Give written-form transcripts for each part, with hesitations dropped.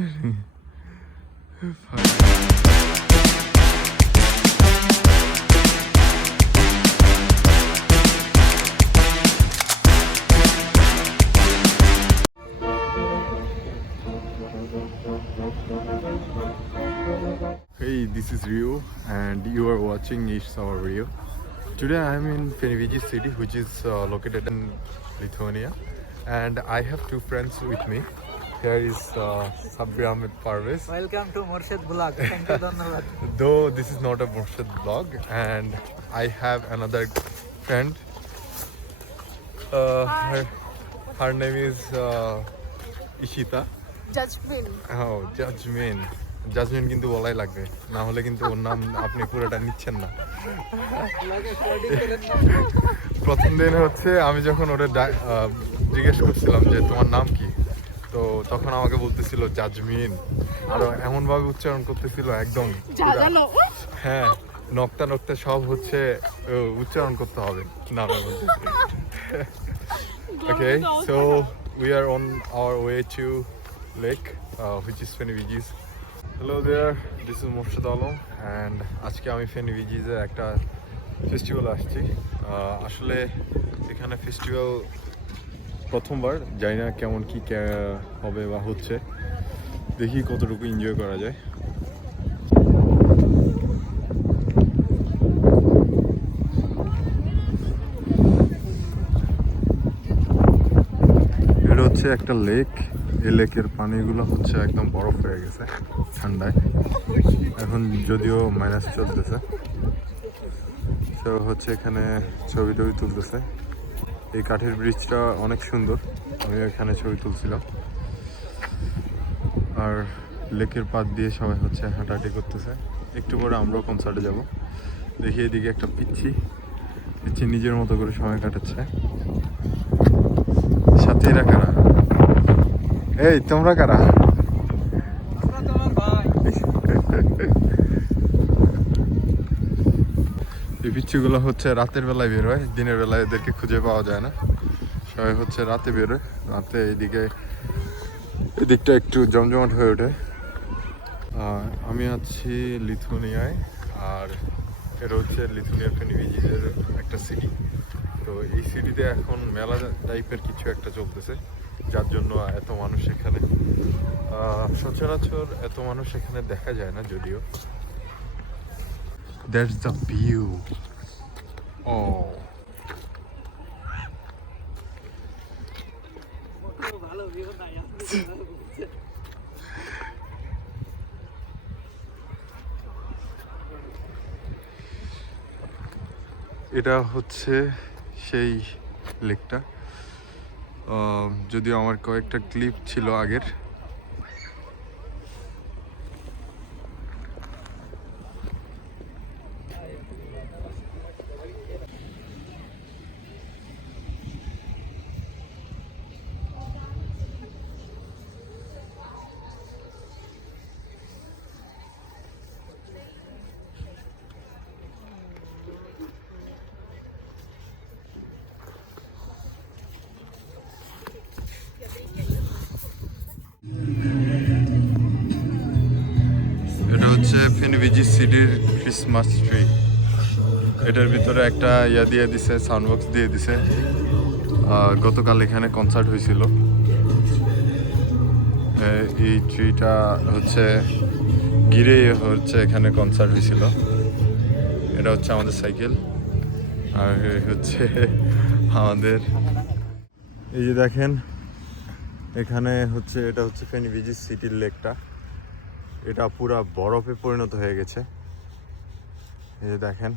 getting Hey, this is Rio and you are watching It's Our Rio. Today I am in Peniviji city, which is located in Lithuania, and I have two friends with me. Here is Sabri Ahmed Parvez. Welcome to Murshid Vlog. Thank you, Dhanyavad. Though this is not a Murshid vlog, and I have another friend. Her name is Ishita. Judgment. Oh, Judgment. Judgement কিন্তু বলাই লাগবে, না হলে কিন্তু ওর নাম আপনি পুরোটা নিচ্ছেন না। প্রথম দিন হচ্ছে আমি যখন ওরে জিজ্ঞেস করছিলাম যে তোমার নাম কি, তো তখন আমাকে বলতেছিল জাজমিন, আর এমন ভাবে উচ্চারণ করতেছিল একদম হ্যাঁ, নক্তা নক্তা সব হচ্ছে উচ্চারণ করতে হবে নামের মধ্যে। Okay, so we are on our way to lake, which is Peniviji. Hello there, this is Murshid Alam and আজকে আমি ফেনিভিজিতে একটা ফেস্টিভ্যাল আসছি। আসলে এখানে ফেস্টিভ্যাল প্রথমবার, জানি না কেমন কি হবে বা হচ্ছে, দেখি কতটুকু এনজয় করা যায়। এটা হচ্ছে একটা লেক। এই লেকের পানিগুলো হচ্ছে একদম বরফ হয়ে গেছে ঠান্ডায়, এখন যদিও মাইনাস চলতেছে। তো হচ্ছে এখানে ছবি টবি তুলতেছে। এই কাঠের ব্রিজটা অনেক সুন্দর, আমি এখানে ছবি তুলছিলাম। আর লেকের পাড় দিয়ে সবাই হচ্ছে হাঁটাহাঁটি করতেছে। একটু পরে আমরাও কনসার্টে যাব। দেখি এদিকে একটা পিচ্ছি নিজের মতো করে সময় কাটাচ্ছে। সাথীরা কারা? এই তোমরা কারা? এই পিচ্ছিগুলো হচ্ছে রাতের বেলায় বের হয়, দিনের বেলায় এদেরকে খুঁজে পাওয়া যায় না। সবাই হচ্ছে রাতে বের হয়। রাতে এদিকটা একটু জমজমাট হয়ে ওঠে। আমি আছি লিথুনিয়ায়, আর এটা হচ্ছে লিথুনিয়ার ফেনিভিজির একটা সিটি। তো এই সিটিতে এখন মেলা টাইপের কিছু একটা চলতেছে, যার জন্য এত মানুষ এখানে। সচরাচর এত মানুষ এখানে দেখা যায় না যদিও। That's the view. ও এটা হচ্ছে সেই লেকটা। যদিও আমার কয়েকটা ক্লিপ ছিল আগের। এটা হচ্ছে ফেনিভিজি সিটির ক্রিসমাস ট্রি। এটার ভিতরে একটা দিয়ে দিছে, সাউন্ড বক্স দিয়ে দিছে। গতকাল এখানে কনসার্ট হয়েছিল। এই ট্রিটা হচ্ছে ঘিরে হচ্ছে এখানে কনসার্ট হয়েছিল। এটা হচ্ছে আমাদের সাইকেল, আর হচ্ছে আমাদের এই যে দেখেন এখানে হচ্ছে, এটা হচ্ছে ফেনিভিজি সিটির লেকটা। এটা পুরা বরফে পরিণত হয়ে গেছে। এই যে দেখেন,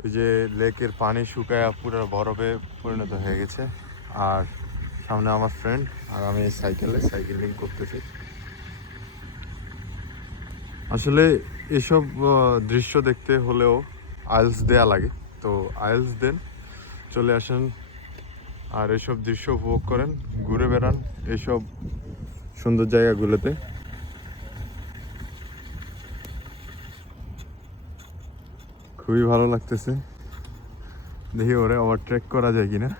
ওই যে লেকের পানি শুকায় পুরো বরফে পরিণত হয়ে গেছে। আর সামনে আমার ফ্রেন্ড আর আমি সাইকেলিং করতেছি। আসলে এসব দৃশ্য দেখতে হলেও আইলস দেয়া লাগে, তো আইলস দেন, চলে আসেন আর এসব দৃশ্য উপভোগ করেন, ঘুরে বেড়ান এইসব সুন্দর জায়গাগুলোতে। খুবই ভালো লাগতেছে। দেখি ওরে ওভারটেক করা যায় কিনা।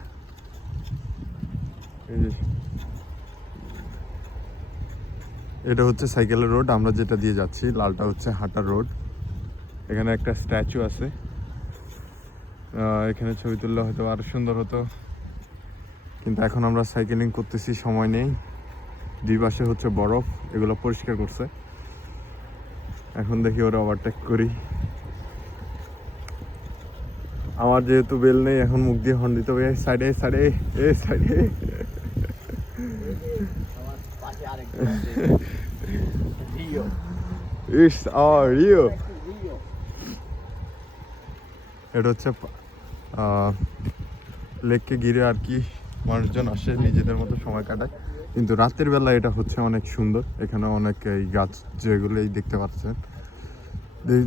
এই যে এটা হচ্ছে সাইকেলের রোড, আমরা যেটা দিয়ে যাচ্ছি। লালটা হচ্ছে হাঁটার রোড। এখানে একটা স্ট্যাচু আছে, এখানে ছবি তুললে হয়তো আরো সুন্দর হতো, কিন্তু এখন আমরা সাইকেলিং করতেছি, সময় নেই। দুই পাশে হচ্ছে বরফ, এগুলো পরিষ্কার করছে। এখন দেখি ওরা ওভারটেক করি। আমার যেহেতু বেল নেই, এখন মুখ দিয়ে হর্ন দিতে হবে, সাইডে সাইডে এ সাইডে। আমার পাশে আরেকজন আছে, রিও। ইস রিও। রিও। এটা হচ্ছে লেককে ঘিরে আর কি মানুষজন আসে, নিজেদের মতো সময় কাটায়। কিন্তু রাতের বেলা এটা হচ্ছে অনেক সুন্দর। এখানে অনেক এই গাছ যেগুলোই দেখতে পাচ্ছেন,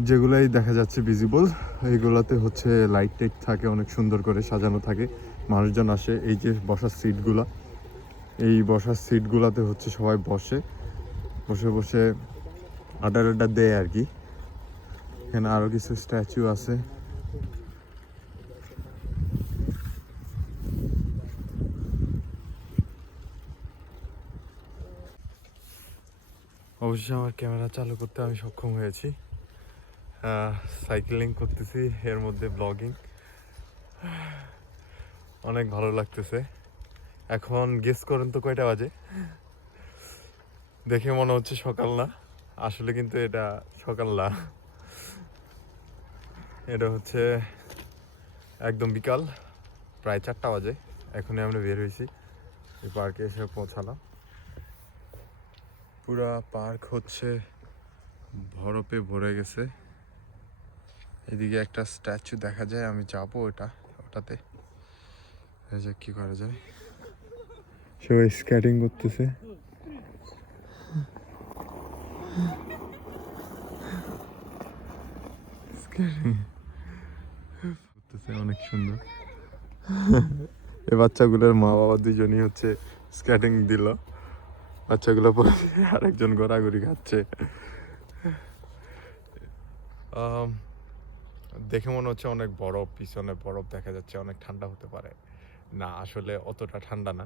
যেগুলোই দেখা যাচ্ছে ভিজিবল, এইগুলোতে হচ্ছে লাইট টাইট থাকে, অনেক সুন্দর করে সাজানো থাকে। মানুষজন আসে, এই যে বসার সিটগুলা, এই বসার সিটগুলাতে হচ্ছে সবাই বসে বসে বসে আড্ডা আড্ডা দেয় আর কি। এখানে আরও কিছু স্ট্যাচু আছে। অবশ্যই আমার ক্যামেরা চালু করতে আমি সক্ষম হয়েছি। সাইকেলিং করতেছি, এর মধ্যে ব্লগিং, অনেক ভালো লাগতেছে। এখন গেস করেন তো কয়টা বাজে? দেখে মনে হচ্ছে সকাল না, আসলে কিন্তু এটা সকাল না, এটা হচ্ছে একদম বিকাল, প্রায় 4টা বাজে। এখনই আমরা বের হয়েছি, এই পার্কে এসে পৌঁছালাম। পুরা পার্ক হচ্ছে বরফে ভরে গেছে। এদিকে একটা স্ট্যাচু দেখা যায়, আমি যাবো ওটাতে, এই যে কি করা যায়। সবাই স্কেটিং করতেছে। অনেক সুন্দর। এই বাচ্চাগুলোর মা বাবা দুজনই হচ্ছে স্কেটিং দিল, বাচ্চাগুলো আরেকজন ঘোরাঘুরি খাচ্ছে। দেখে মনে হচ্ছে অনেক বরফ, পিছনে বরফ দেখা যাচ্ছে, অনেক ঠান্ডা হতে পারে। না, আসলে অতটা ঠান্ডা না।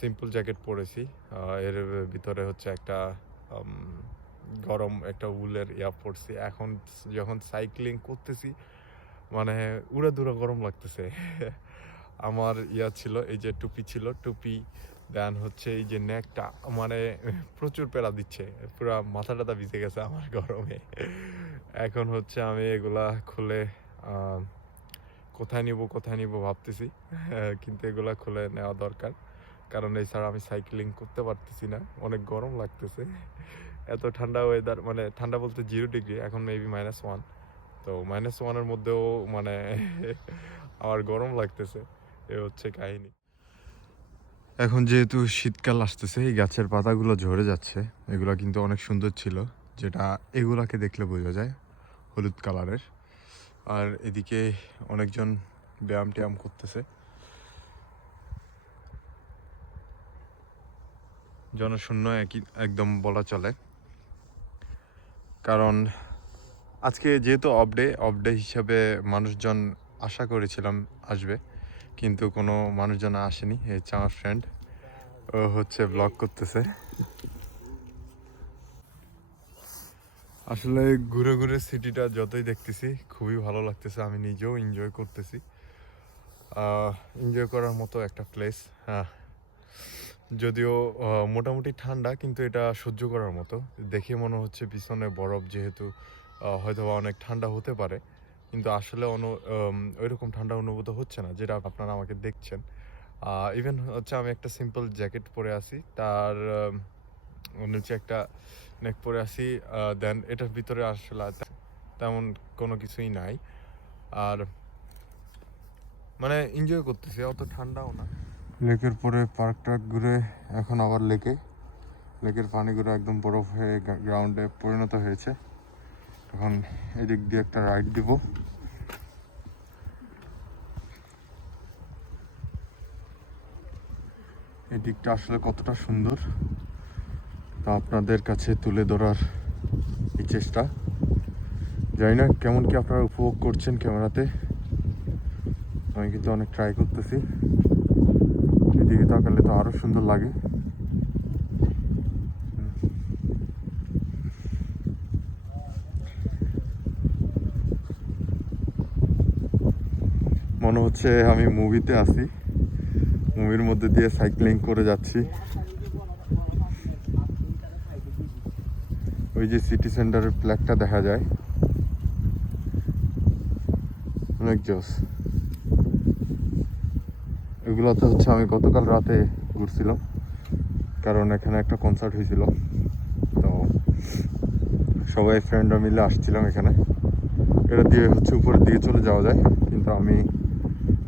সিম্পল জ্যাকেট পরেছি, এর ভিতরে হচ্ছে একটা গরম একটা উলের পরছি। এখন যখন সাইক্লিং করতেছি, মানে উড়া দুরা গরম লাগতেছে। আমার ছিল, এই যে টুপি ছিল, টুপি দেন হচ্ছে এই যে নেকটা, মানে প্রচুর প্যারা দিচ্ছে, পুরো মাথা টাথা ভিজে গেছে আমার গরমে। এখন হচ্ছে আমি এগুলা খুলে কোথায় নিব ভাবতেছি, কিন্তু এগুলা খুলে নেওয়া দরকার, কারণ এছাড়া আমি সাইক্লিং করতে পারতেছি না, অনেক গরম লাগতেছে। এত ঠান্ডা ওয়েদার, মানে ঠান্ডা বলতে 0 ডিগ্রি, এখন মেবি -1। তো -1-এর মধ্যেও মানে আমার গরম লাগতেছে, এ হচ্ছে কাহিনী। এখন যেহেতু শীতকাল আসতেছে, এই গাছের পাতাগুলো ঝরে যাচ্ছে। এগুলো কিন্তু অনেক সুন্দর ছিল, যেটা এগুলাকে দেখলে বোঝা যায়, হলুদ কালারের। আর এদিকে অনেকজন ব্যায়াম ট্যায়াম করতেছে, জনশূন্য একদম বলা চলে। কারণ আজকে যেহেতু অফ ডে হিসাবে মানুষজন আশা করেছিলাম আসবে, কিন্তু কোনো মানুষজন আসেনি। এই হচ্ছে আমার ফ্রেন্ড, ও হচ্ছে ব্লগ করতেছে। আসলে ঘুরে ঘুরে সিটিটা যতই দেখতেছি, খুবই ভালো লাগতেছে, আমি নিজেও এনজয় করতেছি। এনজয় করার মতো একটা প্লেস। হ্যাঁ, যদিও মোটামুটি ঠান্ডা, কিন্তু এটা সহ্য করার মতো। দেখে মনে হচ্ছে পিছনে বরফ, যেহেতু হয়তো অনেক ঠান্ডা হতে পারে, কিন্তু আসলে ওইরকম ঠান্ডা অনুভূত হচ্ছে না, যেটা আপনারা আমাকে দেখছেন। ইভেন হচ্ছে আমি একটা সিম্পল জ্যাকেট পরে আছি, তার নিচে একটা নেক পরে আছি, দেন এটার ভিতরে আসলে তেমন কোনো কিছুই নাই। আর মানে এনজয় করতেছি, অত ঠান্ডাও না। লেকের পরে পার্কটা ঘুরে এখন আবার লেকের পানিগুলো একদম বরফ হয়ে গ্রাউন্ডে পরিণত হয়েছে। এখন এদিক দিয়ে একটা রাইড দিব। এই দিকটা আসলে কতটা সুন্দর তা আপনাদের কাছে তুলে ধরার এই চেষ্টা। জানি না কেমন কি আপনারা উপভোগ করছেন ক্যামেরাতে, আমি কিন্তু অনেক ট্রাই করতেছি। এদিকে তাকালে তো আরো সুন্দর লাগে। মনে হচ্ছে আমি মুভিতে আছি, মুভির মধ্যে দিয়ে সাইক্লিং করে যাচ্ছি। ওই যে সিটি সেন্টারের ফ্ল্যাগটা দেখা যায়, অনেক জোস। এগুলোতে হচ্ছে আমি গতকাল রাতে ঘুরছিলাম, কারণ এখানে একটা কনসার্ট হয়েছিল, তো সবাই ফ্রেন্ডরা মিলে আসছিলাম এখানে। এটা দিয়ে হচ্ছে উপরের দিকে চলে যাওয়া যায়, কিন্তু আমি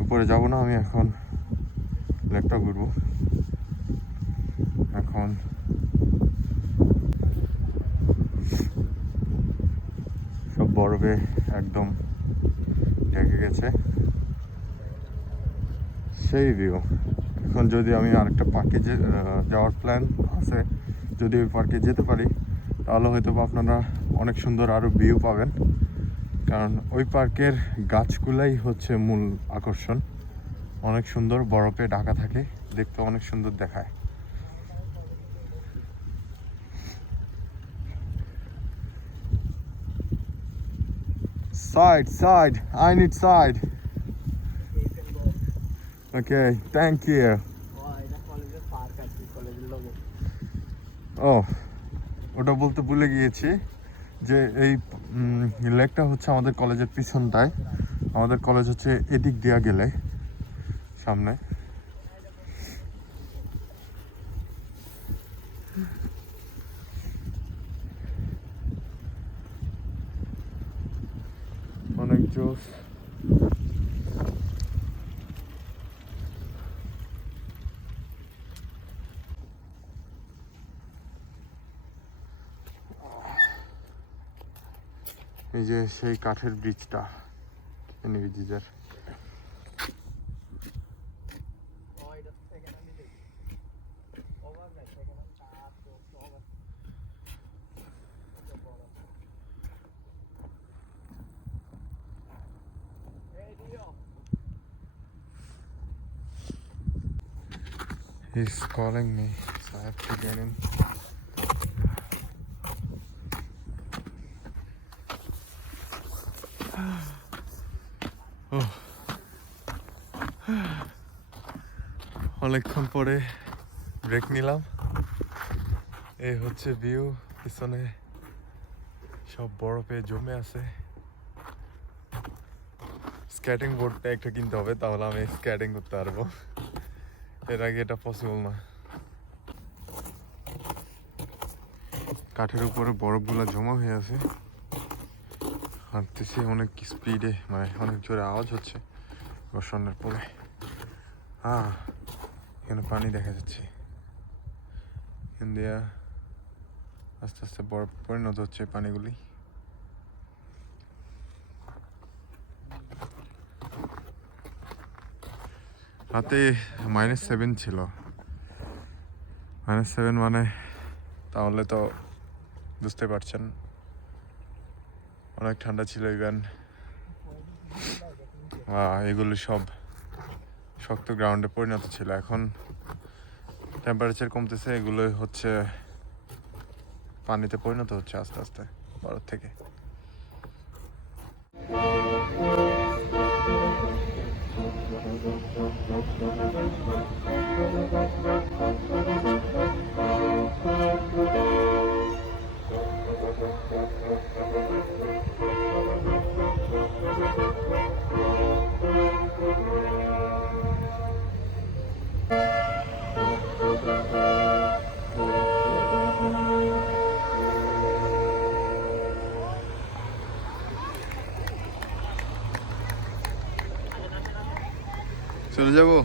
উপরে যাব না, আমি এখন লেকটা ঘুরবো। এখন সব বরফে একদম ঢেকে গেছে, সেই ভিউ। এখন যদি আমি আরেকটা পার্কে যাওয়ার প্ল্যান আছে, যদি ওই পার্কে যেতে পারি তাহলে হয়তো বা আপনারা অনেক সুন্দর আরও ভিউ পাবেন, কারণ ওই পার্কের গাছগুলাই হচ্ছে মূল আকর্ষণ। অনেক সুন্দর, বরফে ঢাকা থাকে, দেখতে অনেক সুন্দর দেখায়। Side, I need side. Okay, thank you. ও, ওটা বলতে ভুলে গিয়েছি যে এই লেকটা হচ্ছে আমাদের কলেজের পিছনটায়। আমাদের কলেজ হচ্ছে এদিক দিয়া গেলে সামনে। অনেক জোস। এই যে সেই কাঠের ব্রিজটা, ব্রিজের He's calling me, so I have to get in. অনেকক্ষণ পরে ব্রেক নিলাম। এই হচ্ছে ভিউ, পিছনে সব বরফে জমে আছে। স্কেটিং বোর্ডটা একটা কিনতে হবে, তাহলে আমি স্কেটিং করতে পারবো, এর আগে এটা পসিবল না। কাঠের উপরে বরফগুলো জমা হয়ে আছে, হাঁটতেছি অনেক স্পিডে, মানে অনেক জোরে আওয়াজ হচ্ছে ঘর্ষণের পরে। এখানে পানি দেখা যাচ্ছে, ইন্ডিয়া আস্তে আস্তে বরফ পরিণত হচ্ছে পানিগুলি। রাতে -7 ছিল, -7 মানে তাহলে তো বুঝতে পারছেন অনেক ঠান্ডা ছিল। ইভেন এগুলি সব শক্ত গ্রাউন্ডে পরিণত ছিল। এখন টেম্পারেচার কমতেছে, এগুলো হচ্ছে পানিতে পরিণত হচ্ছে আস্তে আস্তে বরফ থেকে। চলে যাবো।